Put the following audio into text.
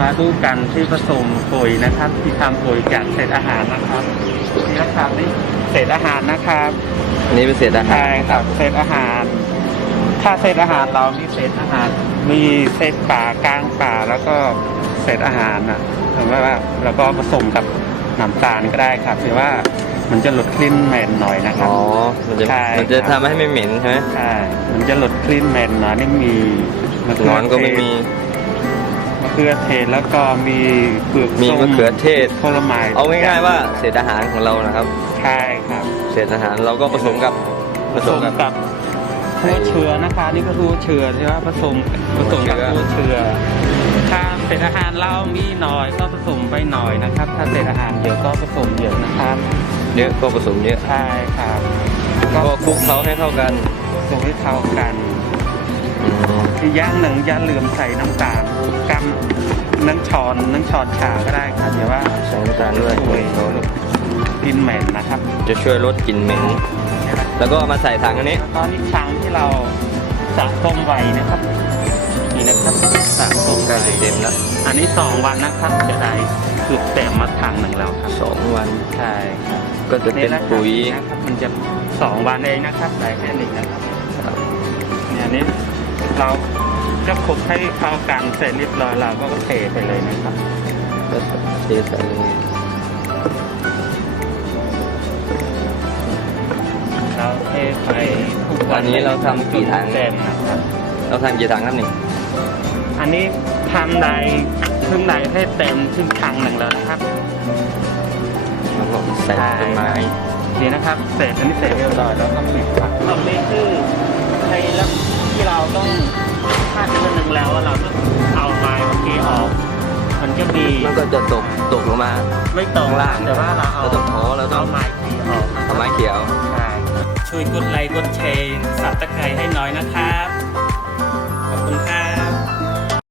มาดูกันที่ผสมปุ๋ยนะครับ ที่ทำปุ๋ยจากเศษอาหารนะครับนี่นะครับนี่เศษอาหารนะครับอันนี้เป็นเศษอาหารใช่ครับเศษอาหาร ถ้าเศษอาหารเรามีเศษอาหาร มีเศษป่ากลางป่าแล้วก็เศษอาหารอะถือว่าแล้วก็ผสมกับน้ำตาลก็ได้ครับหรือว่ามันจะลดกลิ่นเหม็นหน่อยนะครัอ๋บอมันจะใช่มันจะครับทำให้ไม่เหม็นใช่ไหมใช่ มันจะลดกลิ่นเหม็นหน่อยนี่มีมะเขืนอนก็ไม่มีมะเขือเทศแล้วก็มีเปลือกมีส้มะเขือเทศ ผลไม้เอาง่ายๆว่าเศษอาหารของเรานะครับ ใช่ครับเศษอาหารเราก็ผสมกับผผสสมมกับกับหัวเชื้อนะคะ นี่ก็หัวเชื้อใช่ไหมผสมผสมกับหัหัววเชื้เชื้ออถ้าเศษอาหารเรามีน้อยก็ผสมไปหน่อยนะครับ ถ้าเศษอาหารเยอะก็ผสมเยอะนะครับเยอะก็ผสมเยอะใช่ครับก็คลุกเคล้าให้เข้ากัน ผสมให้เข้ากันอืมอีกอ ย่างหนึ่งอย่าลืมใส่น้ำตาลกำน้ำช้อนน้ำช้อนชาก็ได้ครับเดี๋ยวว่าใส่น้ำตาลด้วยช่วยลดกลิ่นเหม็นนะครับ จะช่วยลดกลิ่นเหม็นแล้วก็เอามาใส่ถังอันนี้แล้วก็นี่ช้างที่เราสะสมไว้นะครับนี่นะครับสะสมใกล้ไว้จะเต็มแล้วอันนี้สองวันนะครับจะได้เกือบเต็มมาทางหนึ่งแล้วครับสองวันใช่ครับก็จะเป็นนะครับปุ๋ยนะครับมันจะสองวันเองนะครับได้แค่นี้นะครับเนี่ยอันนี้ เราจะคลุกให้เข้ากันเสร็จเรียบร้อยเราก็เทไปเลยนะครับก็เทใส่เลยเราเทไปทุกวัอันนี้เราทำกี่ถังเต็มนะครับเราทำกี่ถังครับนี่อันนี้ทำใดครึ่งใดให้เต็มครึ่งทางหนึ่งแล้วนะครับแล้วก็ใส่ต้นไม้นี่นะครับเสร็จอันนี้เสร็จเรียบร้อยแล้วก็ปิดผักตรงนี้คือใช้แล้ว ที่เราต้องถ้าเดือนหนึ่งแล้วเราต้องเอาไม้เมื่อกี้ออก มันจะมีมันก็จะตกตกลงมา ไม่ตรงข้างล่างแต่ว่าเราเอาเราต้องขอเราต้องเอาไม้ขีออกนะครัเอาบไม้เขียว ใช่ช่วยกดไลค์กดแชร์สับตะไคร้ให้หน่อยนะครับ